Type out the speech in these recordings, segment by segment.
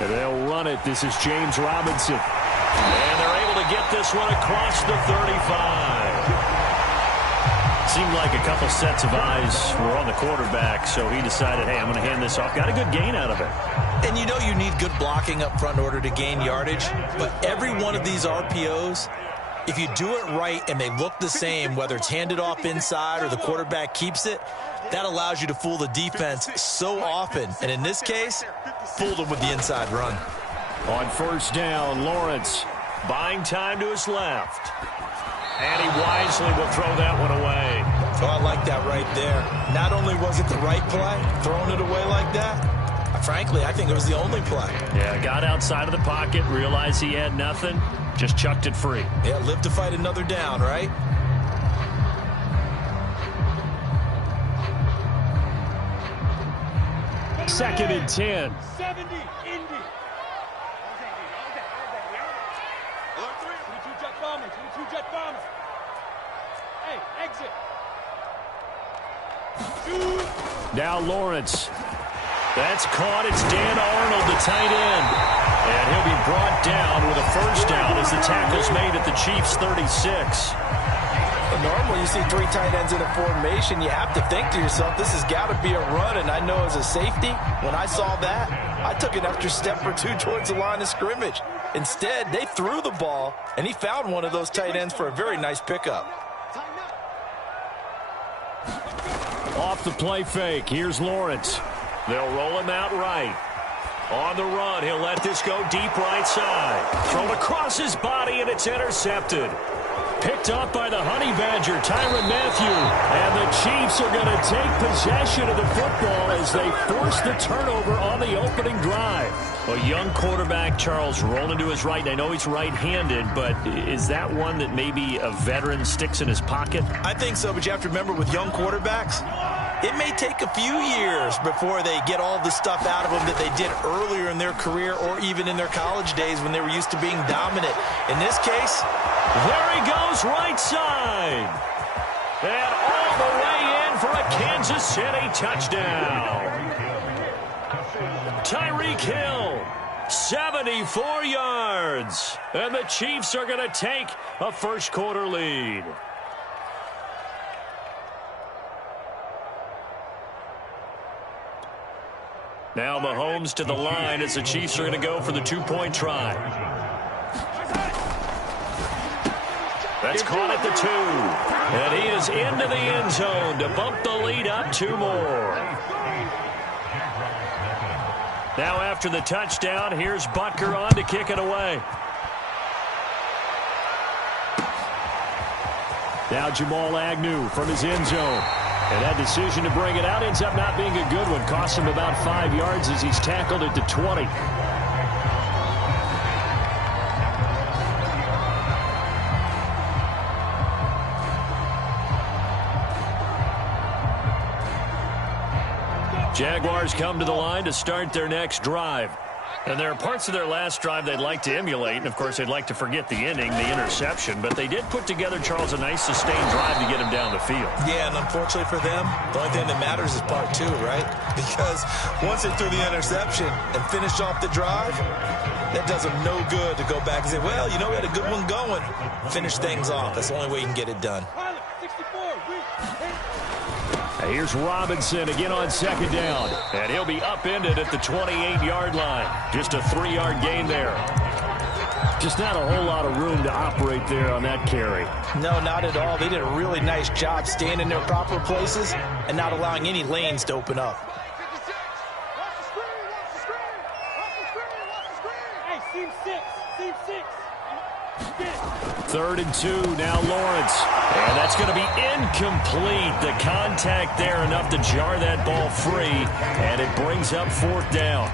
And they'll run it. This is James Robinson. And they're able to get this one across the 35. Seemed like a couple sets of eyes were on the quarterback, so he decided, hey, I'm going to hand this off. Got a good gain out of it. And you know you need good blocking up front in order to gain yardage, but every one of these RPOs, if you do it right and they look the same, whether it's handed off inside or the quarterback keeps it, that allows you to fool the defense so often. And in this case, fooled them with the inside run. On first down, Lawrence buying time to his left. And he wisely will throw that one away. Oh, I like that right there. Not only was it the right play, throwing it away like that, frankly, I think it was the only play. Yeah, got outside of the pocket, realized he had nothing, just chucked it free. Yeah, live to fight another down, right? Second and 10. 70, Indy. Jet bombers. Hey, exit. Now Lawrence. That's caught. It's Dan Arnold, the tight end. And he'll be brought down with a first down as the tackle's made at the Chiefs' 36. Normally you see three tight ends in a formation, you have to think to yourself, this has got to be a run. And I know as a safety, when I saw that, I took an extra step or two towards the line of scrimmage. Instead, they threw the ball, and he found one of those tight ends for a very nice pickup. Off the play fake, here's Lawrence. They'll roll him out right. On the run, he'll let this go deep right side. Thrown across his body, and it's intercepted. Picked up by the Honey Badger, Tyrann Mathieu. And the Chiefs are going to take possession of the football as they force the turnover on the opening drive. A young quarterback, Charles, rolling to his right. I know he's right-handed, but is that one that maybe a veteran sticks in his pocket? I think so, but you have to remember with young quarterbacks, it may take a few years before they get all the stuff out of them that they did earlier in their career or even in their college days when they were used to being dominant. In this case, there he goes right side. And all the way in for a Kansas City touchdown. Tyreek Hill, 74 yards. And the Chiefs are going to take a first quarter lead. Now Mahomes to the line as the Chiefs are going to go for the two-point try. That's caught at the 2. And he is into the end zone to bump the lead up 2 more. Now after the touchdown, here's Butker on to kick it away. Now Jamal Agnew from his end zone. And that decision to bring it out ends up not being a good one. Costs him about 5 yards as he's tackled at the 20. Jaguars come to the line to start their next drive. And there are parts of their last drive they'd like to emulate. And, of course, they'd like to forget the ending, the interception. But they did put together, Charles, a nice sustained drive to get him down the field. Yeah, and unfortunately for them, the only thing that matters is part 2, right? Because once they threw the interception and finished off the drive, that does them no good to go back and say, well, you know, we had a good one going. Finish things off. That's the only way you can get it done. Here's Robinson again on second down. And he'll be upended at the 28-yard line. Just a 3-yard gain there. Just not a whole lot of room to operate there on that carry. No, not at all. They did a really nice job staying in their proper places and not allowing any lanes to open up. Hey, seam 6. 3rd and 2, now Lawrence. And that's going to be incomplete. The contact there enough to jar that ball free, and it brings up 4th down.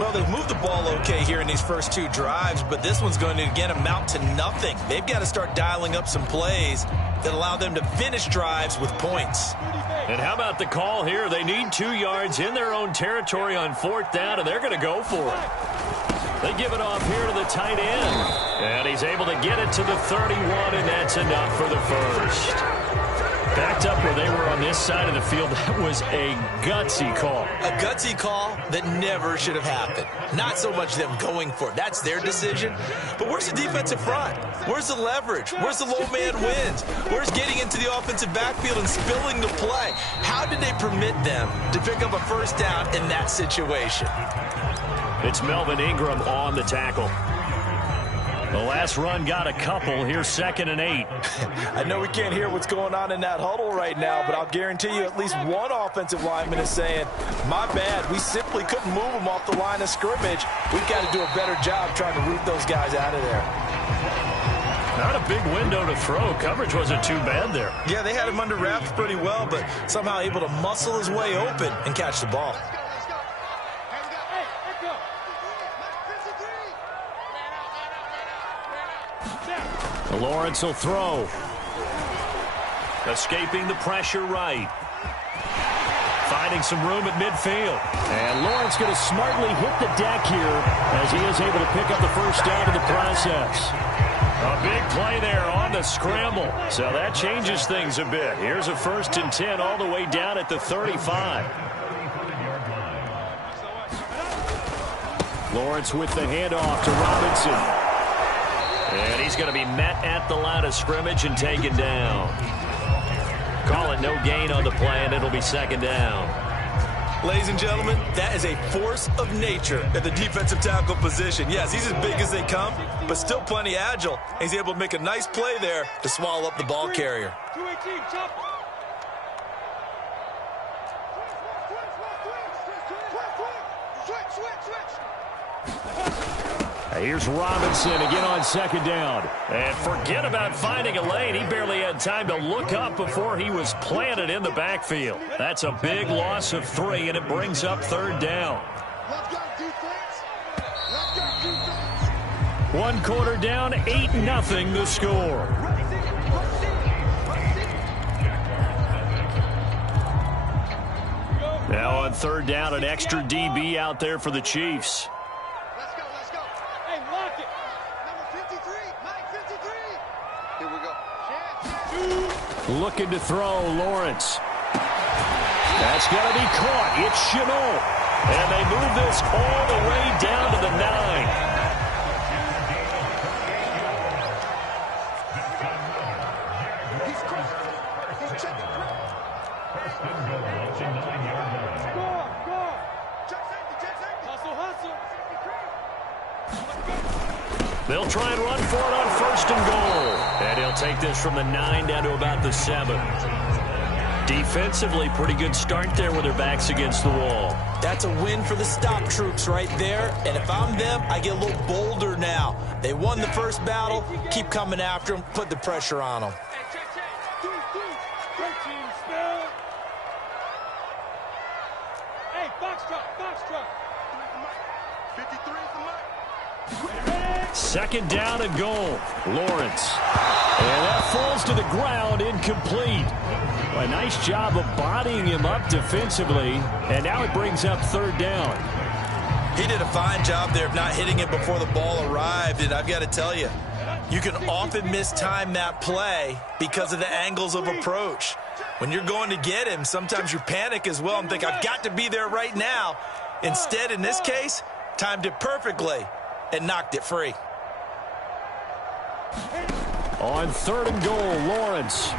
Well, they've moved the ball okay here in these first 2 drives, but this one's going to, again, amount to nothing. They've got to start dialing up some plays that allow them to finish drives with points. And how about the call here? They need 2 yards in their own territory on 4th down, and they're going to go for it. They give it off here to the tight end. And he's able to get it to the 31, and that's enough for the first. Backed up where they were on this side of the field, that was a gutsy call. A gutsy call that never should have happened. Not so much them going for it. That's their decision. But where's the defensive front? Where's the leverage? Where's the low man wins? Where's getting into the offensive backfield and spilling the play? How did they permit them to pick up a first down in that situation? It's Melvin Ingram on the tackle. The last run got a couple. Here's 2nd and 8. I know we can't hear what's going on in that huddle right now, but I'll guarantee you at least one offensive lineman is saying, my bad, we simply couldn't move them off the line of scrimmage. We've got to do a better job trying to root those guys out of there. Not a big window to throw. Coverage wasn't too bad there. Yeah, they had him under wraps pretty well, but somehow able to muscle his way open and catch the ball. Lawrence will throw. Escaping the pressure right. Finding some room at midfield. And Lawrence going to smartly hit the deck here as he is able to pick up the first down in the process. A big play there on the scramble. So that changes things a bit. Here's a 1st and 10 all the way down at the 35. Lawrence with the handoff to Robinson. And he's going to be met at the line of scrimmage and taken down. Call it no gain on the play, and it'll be 2nd down. Ladies and gentlemen, that is a force of nature at the defensive tackle position. Yes, he's as big as they come, but still plenty agile. He's able to make a nice play there to swallow up the ball carrier. 218, chop. Here's Robinson again on 2nd down. And forget about finding a lane. He barely had time to look up before he was planted in the backfield. That's a big loss of 3, and it brings up 3rd down. 1 quarter down, 8-0 the score. Now on 3rd down, an extra DB out there for the Chiefs. Looking to throw, Lawrence. That's going to be caught. It's Chenault. And they move this all the way down to the 9. They'll try and run for it on 1st and goal. And he'll take this from the 9 down to about the 7. Defensively, pretty good start there with their backs against the wall. That's a win for the stop troops right there. And if I'm them, I get a little bolder now. They won the first battle. Keep coming after them. Put the pressure on them. Hey, box truck. 53 for Mike. 2nd down and goal. Lawrence. And that falls to the ground, incomplete. A nice job of bodying him up defensively. And now it brings up 3rd down. He did a fine job there of not hitting it before the ball arrived. And I've got to tell you, you can often mistime that play because of the angles of approach. When you're going to get him, sometimes you panic as well and think, I've got to be there right now. Instead, in this case, timed it perfectly and knocked it free. On 3rd and goal, Lawrence.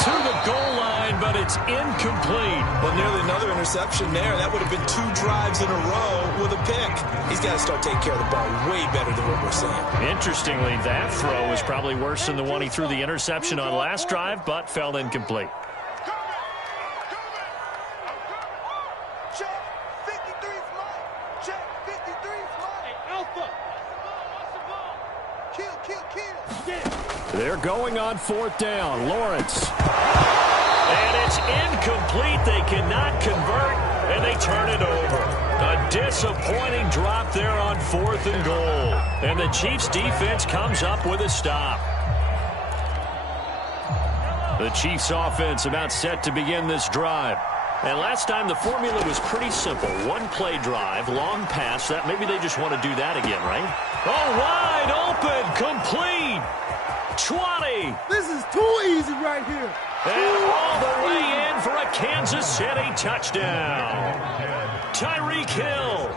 To the goal line, but it's incomplete. Well, nearly another interception there. That would have been 2 drives in a row with a pick. He's got to start taking care of the ball way better than what we're seeing. Interestingly, that throw was probably worse than the one he threw the interception on last drive, but fell incomplete. They're going on 4th down. Lawrence. And it's incomplete. They cannot convert, and they turn it over. A disappointing drop there on 4th and goal. And the Chiefs' defense comes up with a stop. The Chiefs' offense about set to begin this drive. And last time the formula was pretty simple. 1-play drive, long pass. That maybe they just want to do that again, right? Oh, wide open, complete. 20. This is too easy right here. And all the way in for a Kansas City touchdown. Tyreek Hill,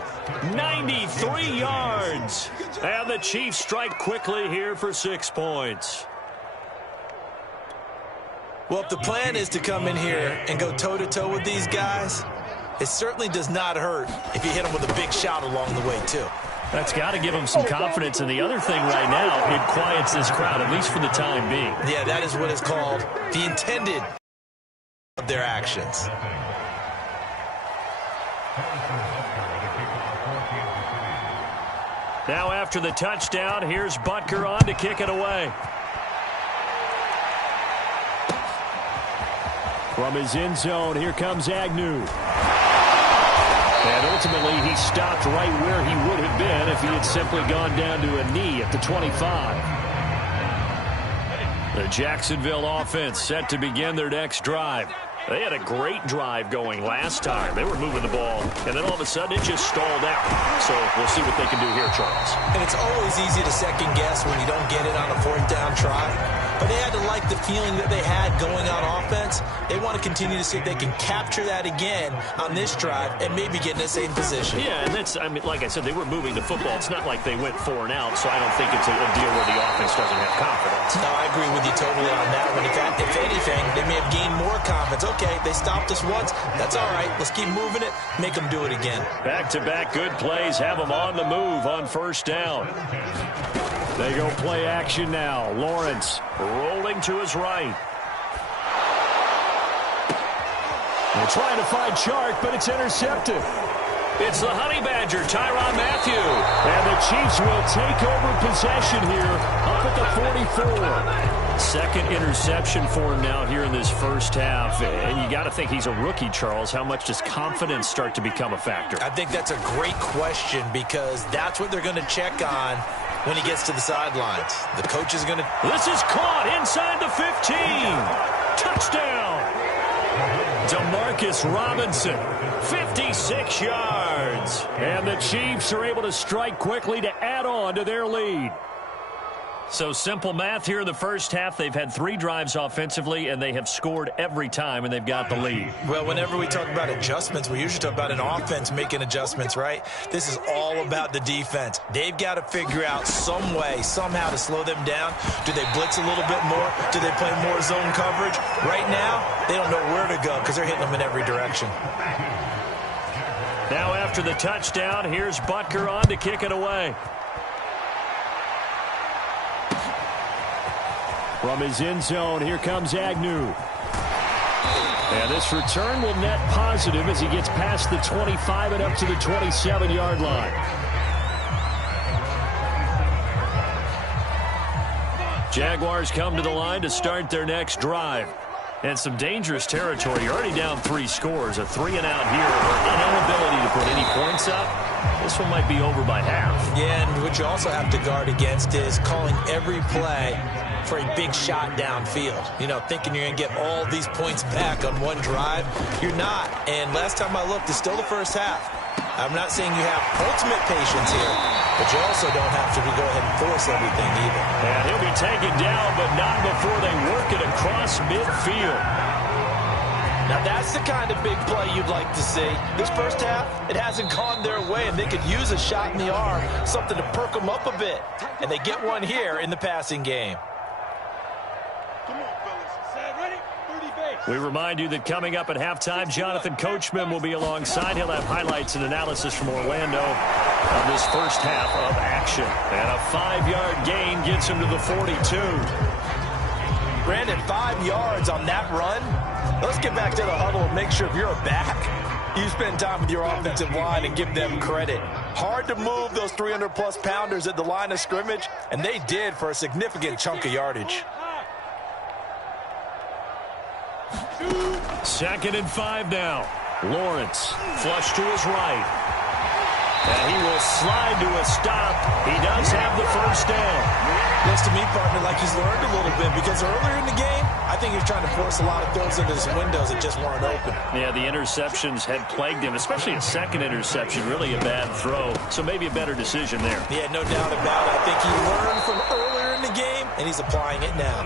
93 yards. And the Chiefs strike quickly here for 6 points. Well, if the plan is to come in here and go toe-to-toe with these guys, it certainly does not hurt if you hit them with a big shot along the way, too. That's got to give them some confidence. And the other thing right now, it quiets this crowd, at least for the time being. Yeah, that is what is called the intended of their actions. Now after the touchdown, here's Butker on to kick it away. From his end zone, here comes Agnew. And ultimately, he stopped right where he would have been if he had simply gone down to a knee at the 25. The Jacksonville offense set to begin their next drive. They had a great drive going last time. They were moving the ball, and then all of a sudden it just stalled out. So we'll see what they can do here, Charles. And it's always easy to second guess when you don't get it on a 4th down try. But they had to like the feeling that they had going on offense. They want to continue to see if they can capture that again on this drive and maybe get in the same position. Yeah, and that's, I mean, like I said, they were moving the football. It's not like they went 4 and out, so I don't think it's a deal where the offense doesn't have confidence. No, I agree with you totally on that one. In fact, if anything, they may have gained more confidence. Okay, they stopped us once. That's all right. Let's keep moving it. Make them do it again. Back-to-back good plays have them on the move on 1st down. They go play action now. Lawrence rolling to his right. They're trying to find Chark, but it's intercepted. It's the Honey Badger, Tyrann Mathieu. And the Chiefs will take over possession here up at the 44. Second interception for him now here in this first half. And you got to think he's a rookie, Charles. How much does confidence start to become a factor? I think that's a great question because that's what they're going to check on when he gets to the sidelines. The coach is going to... This is caught inside the 15. Touchdown. Demarcus Robinson, 56 yards. And the Chiefs are able to strike quickly to add on to their lead. So simple math here in the first half. They've had 3 drives offensively, and they have scored every time, and they've got the lead. Well, whenever we talk about adjustments, we usually talk about an offense making adjustments, right? This is all about the defense. They've got to figure out some way, somehow to slow them down. Do they blitz a little bit more? Do they play more zone coverage? Right now, they don't know where to go because they're hitting them in every direction. Now after the touchdown, here's Butker on to kick it away. From his end zone, here comes Agnew. And this return will net positive as he gets past the 25 and up to the 27-yard line. Jaguars come to the line to start their next drive. And some dangerous territory. You're already down 3 scores. A 3-and-out here. An inability to put any points up. This one might be over by half. Yeah, and what you also have to guard against is calling every play for a big shot downfield. You know, thinking you're going to get all these points back on one drive. You're not. And last time I looked, it's still the first half. I'm not saying you have ultimate patience here, but you also don't have to go ahead and force everything either. And he'll be taken down, but not before they work it across midfield. Now, that's the kind of big play you'd like to see. This first half, it hasn't gone their way, and they could use a shot in the arm, something to perk them up a bit. And they get one here in the passing game. We remind you that coming up at halftime, Jonathan Coachman will be alongside. He'll have highlights and analysis from Orlando on this first half of action. And a 5-yard gain gets him to the 42. Brandon, 5 yards on that run. Let's get back to the huddle and make sure if you're a back, you spend time with your offensive line and give them credit. Hard to move those 300-plus pounders at the line of scrimmage, and they did for a significant chunk of yardage. 2nd and 5 now. Lawrence flush to his right. And he will slide to a stop. He does have the first down. Looks to me, partner, like he's learned a little bit because earlier in the game, I think he was trying to force a lot of throws into some windows that just weren't open. Yeah, the interceptions had plagued him, especially a second interception, really a bad throw. So maybe a better decision there. Yeah, no doubt about it. I think he learned from earlier in the game, and he's applying it now.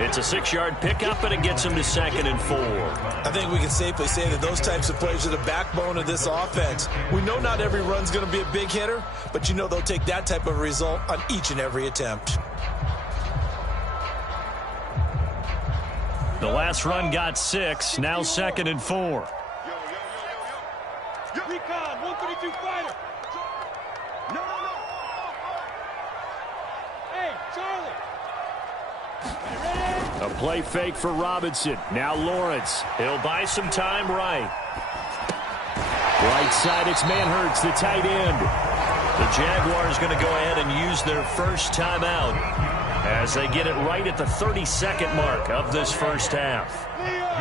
It's a 6-yard pickup, and it gets him to 2nd and 4. I think we can safely say that those types of plays are the backbone of this offense. We know not every run's going to be a big hitter, but you know they'll take that type of result on each and every attempt. The last run got 6, now 2nd and 4. Recon, 132 fighter. No. Hey, Charlie. A play fake for Robinson. Now Lawrence. He'll buy some time right. Right side, it's Manhertz, the tight end. The Jaguars going to go ahead and use their first timeout as they get it right at the 32nd mark of this first half.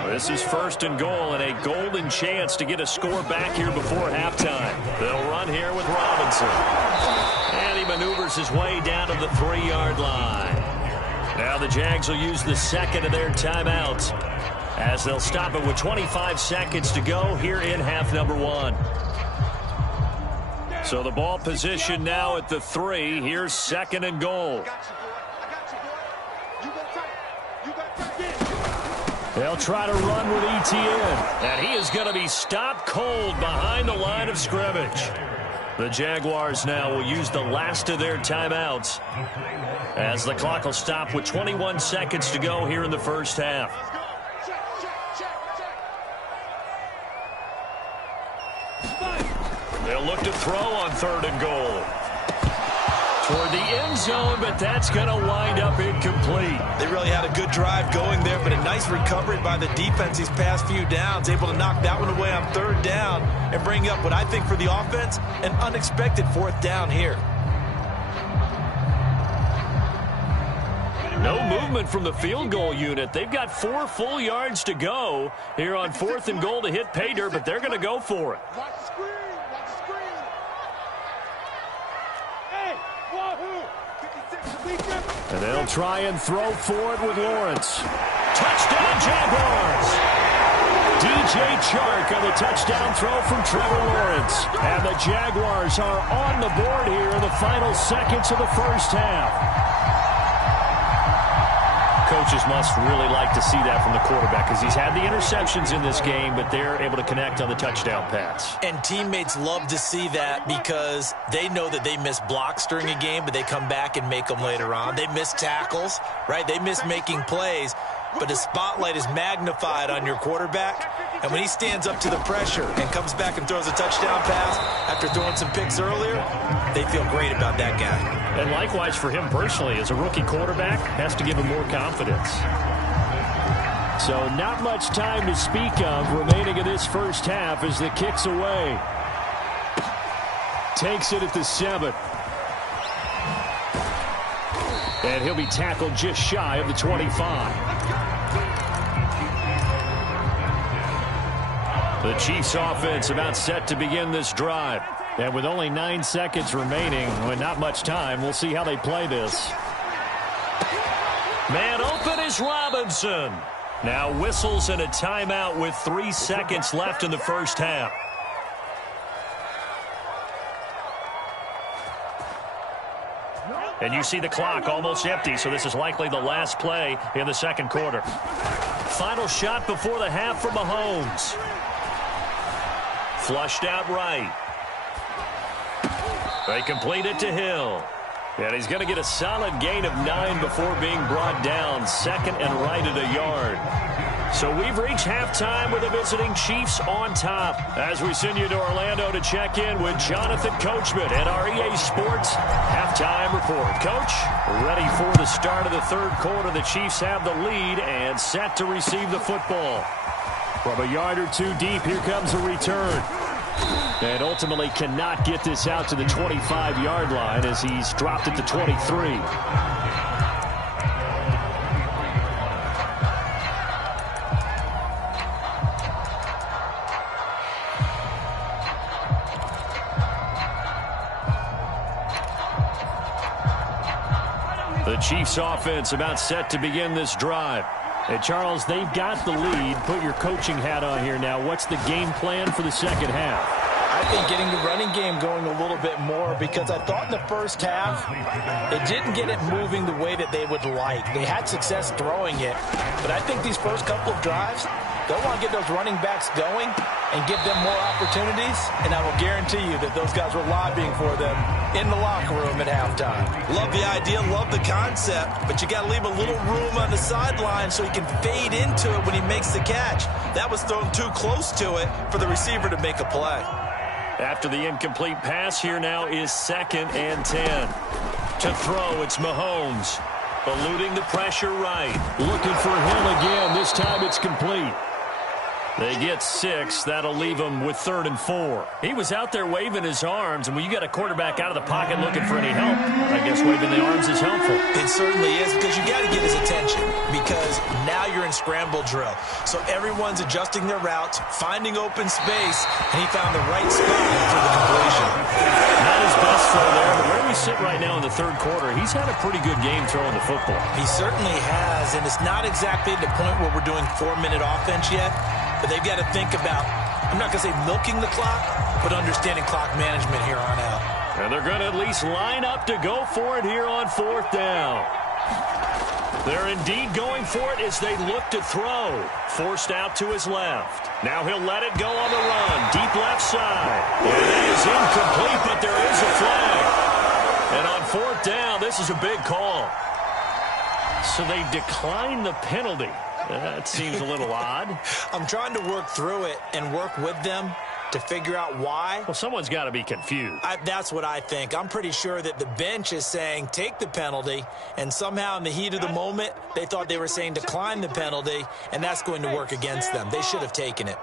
This is 1st and goal and a golden chance to get a score back here before halftime. They'll run here with Robinson. And he maneuvers his way down to the 3-yard line. Now the Jags will use the second of their timeouts as they'll stop it with 25 seconds to go here in half number 1. So the ball position now at the 3. Here's 2nd and goal. They'll try to run with ETN, and he is going to be stopped cold behind the line of scrimmage. The Jaguars now will use the last of their timeouts as the clock will stop with 21 seconds to go here in the first half. They'll look to throw on 3rd and goal. Toward the end zone, but that's going to wind up incomplete. They really had a good drive going there, but a nice recovery by the defense these past few downs, able to knock that one away on 3rd down and bring up what I think for the offense, an unexpected 4th down here. No movement from the field goal unit. They've got 4 full yards to go here on 4th and goal to hit pay dirt, but they're going to go for it. Watch the screen. Hey, wahoo. 56. And they'll try and throw for it with Lawrence. Touchdown, Jaguars! DJ Chark on the touchdown throw from Trevor Lawrence. And the Jaguars are on the board here in the final seconds of the first half. Coaches must really like to see that from the quarterback because he's had the interceptions in this game, but they're able to connect on the touchdown pass. And teammates love to see that because they know that they miss blocks during a game, but they come back and make them later on. They miss tackles, right? They miss making plays, but the spotlight is magnified on your quarterback. And when he stands up to the pressure and comes back and throws a touchdown pass after throwing some picks earlier, they feel great about that guy. And likewise for him personally, as a rookie quarterback, has to give him more confidence. So not much time to speak of remaining in this first half as the kick's away. Takes it at the 7. And he'll be tackled just shy of the 25. The Chiefs offense about set to begin this drive. And with only 9 seconds remaining, with not much time, we'll see how they play this. Man open is Robinson. Now whistles and a timeout with 3 seconds left in the first half. And you see the clock almost empty, so this is likely the last play in the second quarter. Final shot before the half for Mahomes. Flushed out right. They complete it to Hill. And he's going to get a solid gain of 9 before being brought down. 2nd and right at a yard. So we've reached halftime with the visiting Chiefs on top. As we send you to Orlando to check in with Jonathan Coachman at our EA Sports Halftime Report. Coach, ready for the start of the third quarter. The Chiefs have the lead and set to receive the football. From a yard or 2 deep, here comes a return. And ultimately cannot get this out to the 25-yard line as he's dropped at the 23. The Chiefs offense about set to begin this drive. And Charles, they've got the lead. Put your coaching hat on here now. What's the game plan for the second half? I think getting the running game going a little bit more, because I thought in the first half it didn't get it moving the way that they would like. They had success throwing it, but I think these first couple of drives, they'll want to get those running backs going and give them more opportunities, and I will guarantee you that those guys were lobbying for them in the locker room at halftime. Love the idea, love the concept, but you got to leave a little room on the sideline so he can fade into it when he makes the catch. That was thrown too close to it for the receiver to make a play. After the incomplete pass, here now is 2nd and 10. To throw, it's Mahomes. Eluding the pressure right. Looking for Hill again. This time it's complete. They get 6. That'll leave him with 3rd and 4. He was out there waving his arms, and when you got a quarterback out of the pocket looking for any help, I guess waving the arms is helpful. It certainly is, because you got to get his attention, because now you're in scramble drill. So everyone's adjusting their routes, finding open space, and he found the right spot for the completion. Not his best throw there, but where we sit right now in the 3rd quarter, he's had a pretty good game throwing the football. He certainly has, and it's not exactly the point where we're doing 4-minute offense yet. But they've got to think about, I'm not going to say milking the clock, but understanding clock management here on out. And they're going to at least line up to go for it here on 4th down. They're indeed going for it as they look to throw. Forced out to his left. Now he'll let it go on the run. Deep left side. And that is incomplete, but there is a flag. And on 4th down, this is a big call. So they decline the penalty. That seems a little odd. I'm trying to work through it and work with them to figure out why. Well, someone's got to be confused. That's what I think. I'm pretty sure that the bench is saying take the penalty, and somehow in the heat of the moment, they thought they were saying decline the penalty, and that's going to work against them. They should have taken it.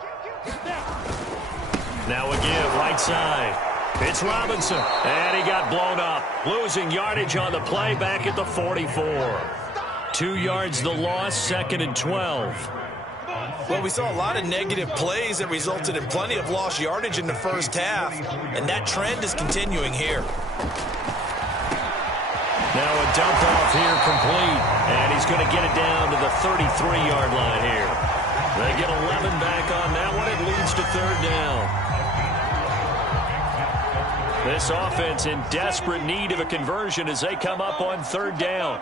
Now again, right side. It's Robinson, and he got blown up. Losing yardage on the play back at the 44. 2 yards the loss, 2nd and 12. Well, we saw a lot of negative plays that resulted in plenty of lost yardage in the first half, and that trend is continuing here. Now a dump off here complete, and he's going to get it down to the 33-yard line here. They get 11 back on that one. It leads to 3rd down. This offense in desperate need of a conversion as they come up on 3rd down.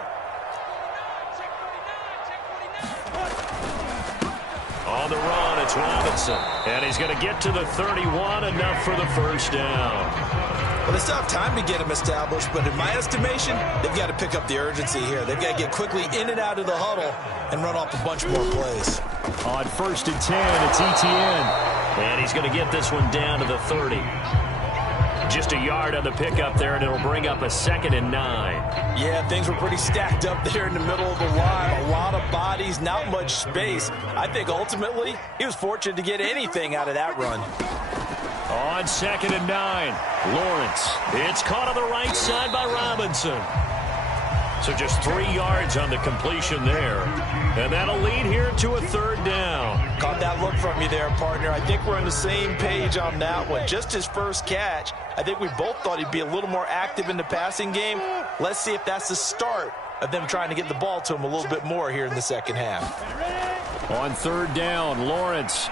On the run, it's Robinson. And he's going to get to the 31, enough for the 1st down. Well, they still have time to get him established, but in my estimation, they've got to pick up the urgency here. They've got to get quickly in and out of the huddle and run off a bunch more plays. On 1st and 10, it's Etienne. And he's going to get this one down to the 30. Just a yard on the pickup there, and it'll bring up a 2nd and 9. Yeah, things were pretty stacked up there in the middle of the line. A lot of bodies, not much space. I think ultimately he was fortunate to get anything out of that run. On 2nd and 9, Lawrence. It's caught on the right side by Robinson. So just 3 yards on the completion there. And that'll lead here to a 3rd down. Caught that look from you there, partner. I think we're on the same page on that one. Just his first catch. I think we both thought he'd be a little more active in the passing game. Let's see if that's the start of them trying to get the ball to him a little bit more here in the second half. On 3rd down, Lawrence.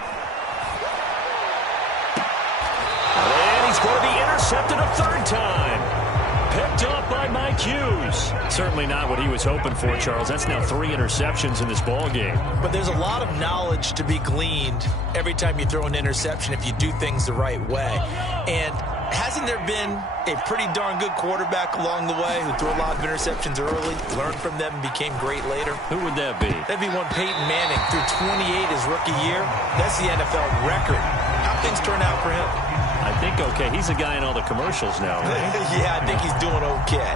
And he's going to be intercepted a 3rd time. Picked up by Mike Hughes. Certainly not what he was hoping for, Charles. That's now 3 interceptions in this ball game. But there's a lot of knowledge to be gleaned every time you throw an interception if you do things the right way. And hasn't there been a pretty darn good quarterback along the way who threw a lot of interceptions early, learned from them, and became great later? Who would that be? That'd be one Peyton Manning. Threw 28 his rookie year. That's the NFL record. How things turn out for him? I think okay. He's a guy in all the commercials now, right? Yeah, I think he's doing okay.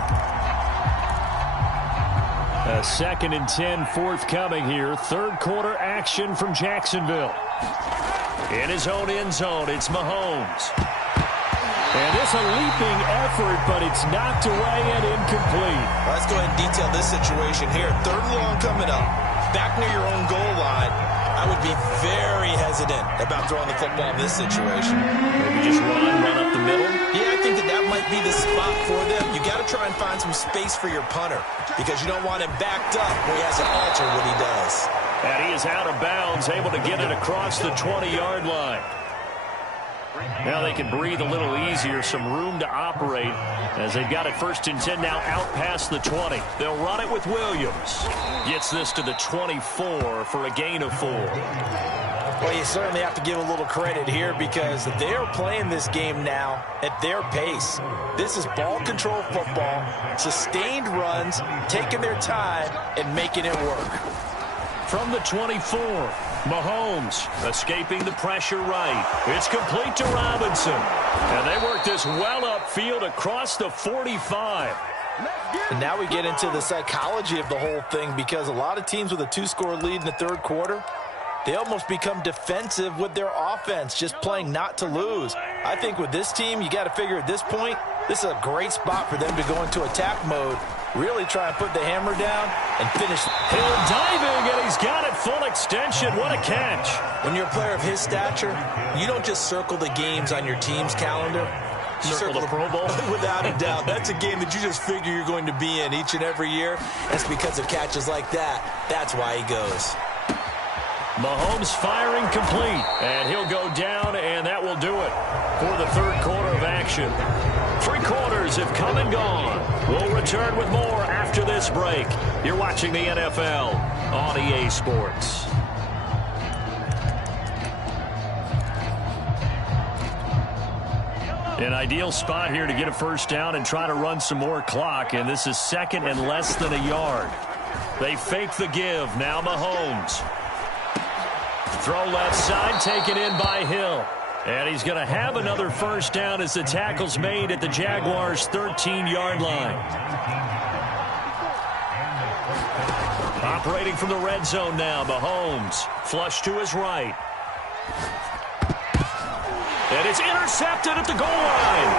A 2nd and 10 forthcoming here. 3rd quarter action from Jacksonville. In his own end zone, it's Mahomes. And it's a leaping effort, but it's knocked away and incomplete. Let's go ahead and detail this situation here. 3rd and long coming up. Back near your own goal line. I would be very hesitant about throwing the football in this situation. Maybe just run up the middle? Yeah, I think that might be the spot for them. You got to try and find some space for your punter because you don't want him backed up where he has to alter what he does. And he is out of bounds, able to get it across the 20-yard line. Now they can breathe a little easier, some room to operate as they've got it 1st and 10 now out past the 20. They'll run it with Williams. Gets this to the 24 for a gain of 4. Well, you certainly have to give a little credit here because they're playing this game now at their pace. This is ball control football, sustained runs, taking their time and making it work. From the 24, Mahomes escaping the pressure right. It's complete to Robinson. And they work this well upfield across the 45. And now we get into the psychology of the whole thing because a lot of teams with a 2-score lead in the 3rd quarter, they almost become defensive with their offense, just playing not to lose. I think with this team, you got to figure at this point, this is a great spot for them to go into attack mode, really try and put the hammer down and finish. Hill diving, and he's got it full extension. What a catch. When you're a player of his stature, you don't just circle the games on your team's calendar. You circle the Pro Bowl? Without a doubt. That's a game that you just figure you're going to be in each and every year. That's because of catches like that. That's why he goes. Mahomes firing complete, and he'll go down, and that will do it for the 3rd quarter of action. 3 quarters have come and gone. We'll return with more after this break. You're watching the NFL on EA Sports. An ideal spot here to get a 1st down and try to run some more clock, and this is 2nd and less than a yard. They fake the give. Now Mahomes. Throw left side, taken in by Hill. And he's going to have another 1st down as the tackle's made at the Jaguars' 13-yard line. Operating from the red zone now, Mahomes. Flush to his right. And it's intercepted at the goal line.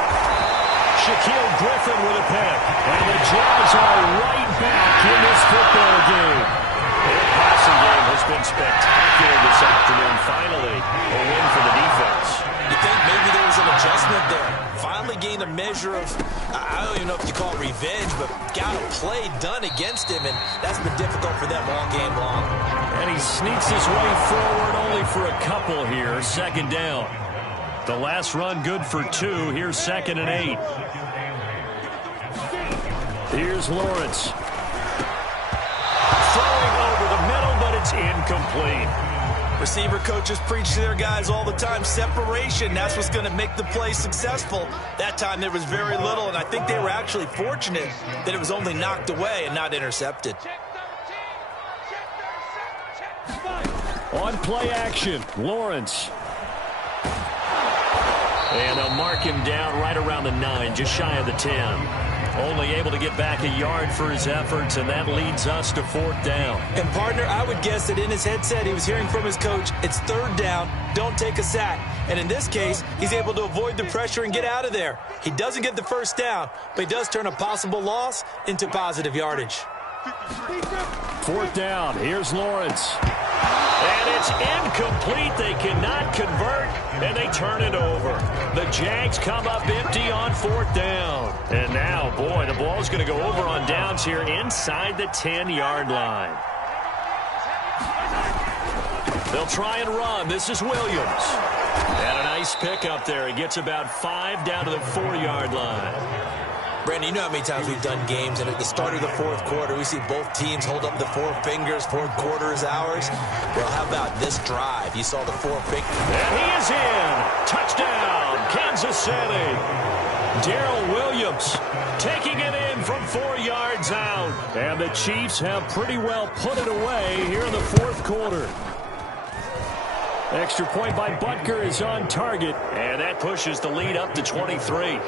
Shaquille Griffin with a pick. And the Jags are right back in this football game. Their passing game has been spectacular this afternoon. Finally, a win for the defense. You think maybe there was an adjustment there? Finally gained a measure of, I don't even know if you call it revenge, but got a play done against him, and that's been difficult for them all game long. And he sneaks his way forward only for a couple here. 2nd down. The last run good for 2. Here's 2nd and 8. Here's Lawrence. Throwing over the middle, but it's incomplete. Receiver coaches preach to their guys all the time. Separation, that's what's going to make the play successful. That time there was very little, and I think they were actually fortunate that it was only knocked away and not intercepted. On play action, Lawrence. And they'll mark him down right around the 9, just shy of the 10. Only able to get back a yard for his efforts, and that leads us to 4th down. And, partner, I would guess that in his headset he was hearing from his coach, it's 3rd down, don't take a sack. And in this case, he's able to avoid the pressure and get out of there. He doesn't get the 1st down, but he does turn a possible loss into positive yardage. 4th down. Here's Lawrence. And it's incomplete. They cannot convert, and they turn it over. The Jags come up empty on 4th down. And now, boy, the ball's going to go over on downs here inside the 10-yard line. They'll try and run. This is Williams. And a nice pickup there. He gets about 5 down to the 4-yard line. Brandon, you know how many times we've done games, and at the start of the 4th quarter, we see both teams hold up the 4 fingers, 4th quarter is ours. Well, how about this drive? You saw the 4 fingers. And he is in. Touchdown, Kansas City. Darrell Williams taking it in from 4 yards out. And the Chiefs have pretty well put it away here in the 4th quarter. Extra point by Butker is on target, and that pushes the lead up to 23.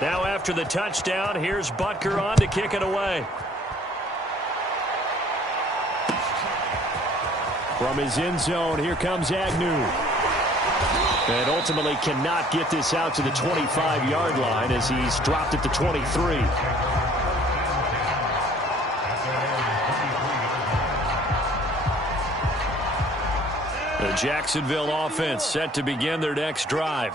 Now after the touchdown, here's Butker on to kick it away. From his end zone, here comes Agnew. And ultimately cannot get this out to the 25-yard line as he's dropped at the 23. The Jacksonville offense set to begin their next drive.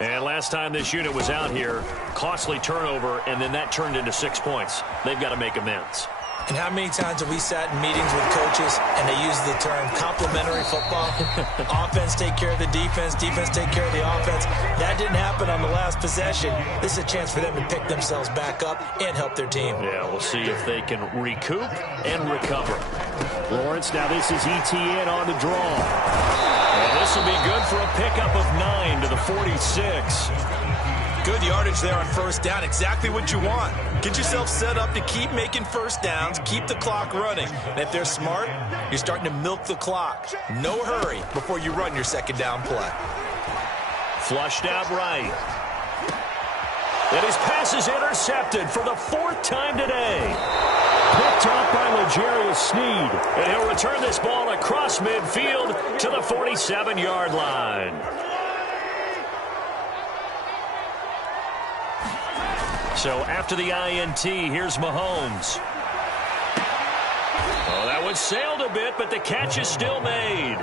And last time this unit was out here, costly turnover, and then that turned into 6 points. They've got to make amends. And how many times have we sat in meetings with coaches and they use the term complementary football? Offense take care of the defense, defense take care of the offense. That didn't happen on the last possession. This is a chance for them to pick themselves back up and help their team. Yeah, we'll see if they can recoup and recover. Lawrence, now this is ETN on the draw. And this will be good for a pickup of 9 to the 46. Good yardage there on first down. Exactly what you want. Get yourself set up to keep making first downs, keep the clock running. And if they're smart, you're starting to milk the clock. No hurry before you run your second down play. Flushed out right. And his pass is intercepted for the 4th time today. Picked off by L'Jarius Sneed. And he'll return this ball across midfield to the 47-yard line. So after the INT, here's Mahomes. Oh, that one sailed a bit, but the catch is still made.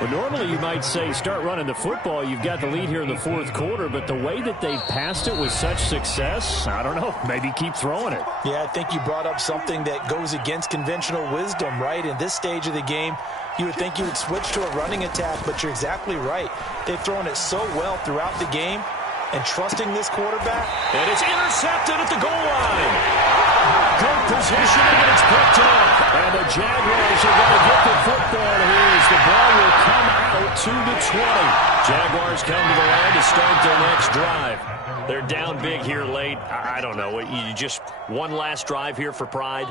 Well, normally you might say start running the football. You've got the lead here in the 4th quarter, but the way that they've passed it with such success, I don't know, maybe keep throwing it. Yeah, I think you brought up something that goes against conventional wisdom, right? In this stage of the game, you would think you would switch to a running attack, but you're exactly right. They've thrown it so well throughout the game, and trusting this quarterback. And it's intercepted at the goal line. Good positioning, and it's picked up. And the Jaguars are going to get the football here as the ball will come out to the 20. Jaguars come to the line to start their next drive. They're down big here late. I don't know. You just one last drive here for pride?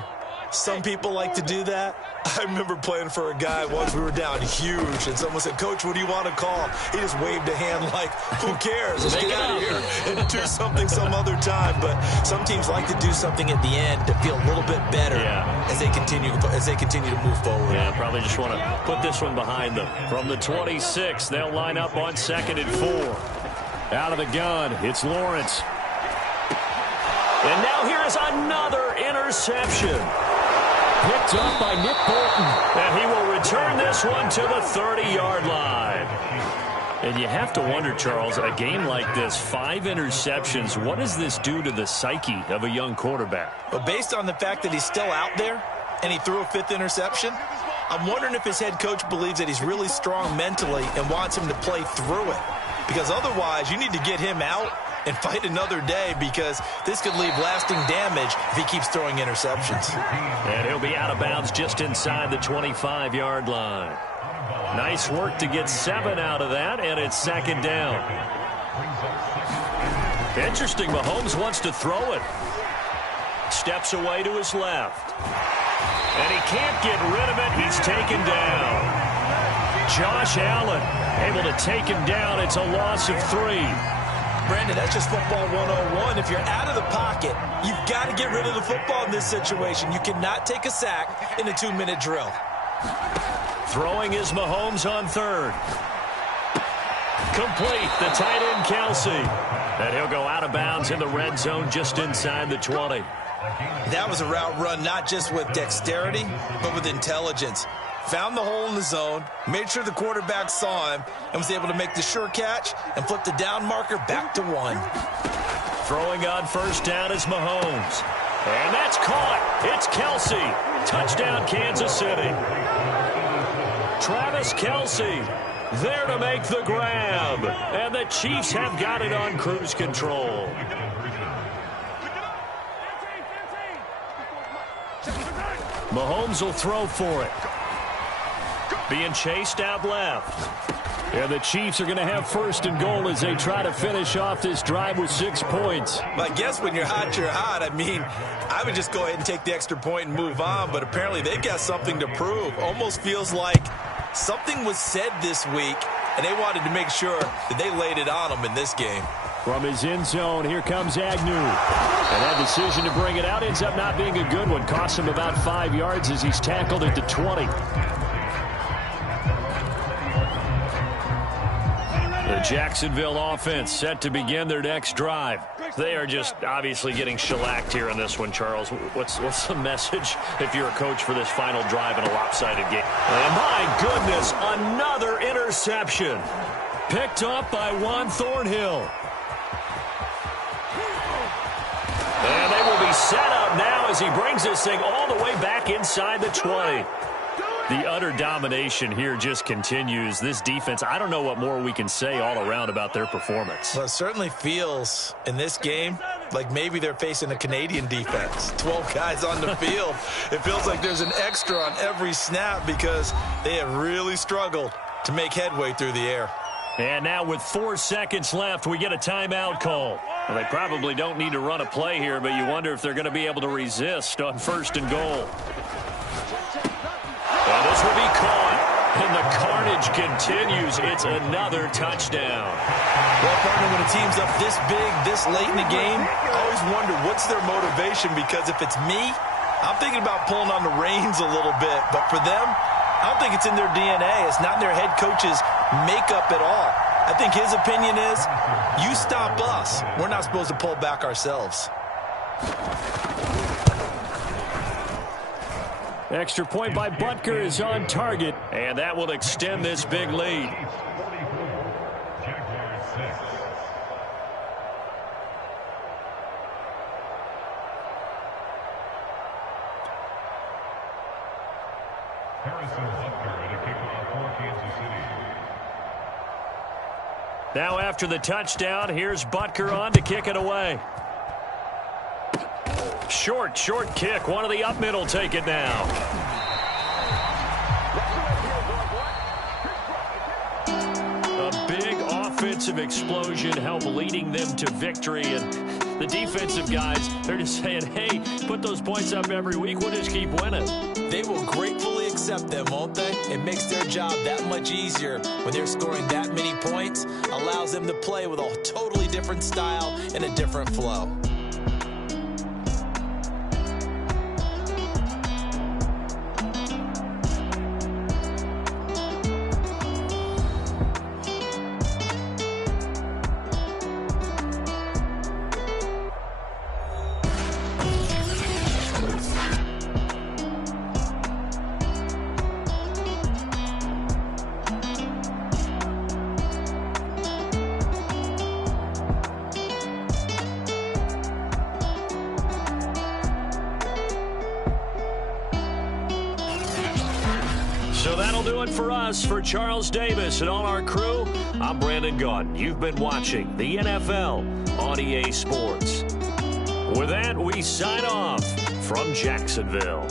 Some people like to do that. I remember playing for a guy once. We were down huge, and someone said, "Coach, what do you want to call?" He just waved a hand like, who cares? Let's get out of here and do something some other time. But some teams like to do something at the end to feel a little bit better as they continue to move forward. Yeah, probably just want to put this one behind them. From the 26, they'll line up on 2nd and 4. Out of the gun, it's Lawrence. And now here is another interception. Picked up by Nick Bolton. And he will return this one to the 30-yard line. And you have to wonder, Charles, a game like this, 5 interceptions, what does this do to the psyche of a young quarterback? But based on the fact that he's still out there and he threw a 5th interception, I'm wondering if his head coach believes that he's really strong mentally and wants him to play through it. Because otherwise, you need to get him out and fight another day, because this could leave lasting damage if he keeps throwing interceptions. And he'll be out of bounds just inside the 25-yard line. Nice work to get 7 out of that, and it's 2nd down. Interesting, Mahomes wants to throw it. Steps away to his left. And he can't get rid of it. He's taken down. Josh Allen able to take him down. It's a loss of 3. Brandon, that's just football 101. If you're out of the pocket, you've got to get rid of the football in this situation. You cannot take a sack in a 2-minute drill. Throwing is Mahomes on 3rd. Complete, the tight end Kelsey. And he'll go out of bounds in the red zone just inside the 20. That was a route run not just with dexterity, but with intelligence. Found the hole in the zone, made sure the quarterback saw him, and was able to make the sure catch and flip the down marker back to 1. Throwing on 1st down is Mahomes. And that's caught. It's Kelsey. Touchdown, Kansas City. Travis Kelsey there to make the grab. And the Chiefs have got it on cruise control. Mahomes will throw for it. Being chased out left. And the Chiefs are going to have 1st and goal as they try to finish off this drive with 6 points. But I guess when you're hot, you're hot. I mean, I would just go ahead and take the extra point and move on. But apparently they've got something to prove. Almost feels like something was said this week, and they wanted to make sure that they laid it on them in this game. From his end zone, here comes Agnew. And that decision to bring it out ends up not being a good one. Costs him about 5 yards as he's tackled at the 20. The Jacksonville offense set to begin their next drive. They are just obviously getting shellacked here in this one, Charles. What's the message if you're a coach for this final drive in a lopsided game? And my goodness, another interception. Picked up by Juan Thornhill. And they will be set up now as he brings this thing all the way back inside the 20. The utter domination here just continues. This defense, I don't know what more we can say all around about their performance. Well, it certainly feels in this game like maybe they're facing a Canadian defense. 12 guys on the field. It feels like there's an extra on every snap because they have really struggled to make headway through the air. And now with 4 seconds left, we get a timeout call. Well, they probably don't need to run a play here, but you wonder if they're going to be able to resist on 1st and goal. Well, this will be caught, and the carnage continues. It's another touchdown. Well, partner, when a team's up this big, this late in the game, I always wonder what's their motivation, because if it's me, I'm thinking about pulling on the reins a little bit. But for them, I don't think it's in their DNA. It's not in their head coach's makeup at all. I think his opinion is, you stop us. We're not supposed to pull back ourselves. Extra point by Butker is on target, and that will extend this big lead. Now after the touchdown, here's Butker on to kick it away. Short kick. One of the up middle take it now. A big offensive explosion help leading them to victory. And the defensive guys, they're just saying, hey, put those points up every week. We'll just keep winning. They will gratefully accept them, won't they? It makes their job that much easier when they're scoring that many points. Allows them to play with a totally different style and a different flow. So that'll do it for us. For Charles Davis and all our crew, I'm Brandon Gaudin. You've been watching the NFL on EA Sports. With that, we sign off from Jacksonville.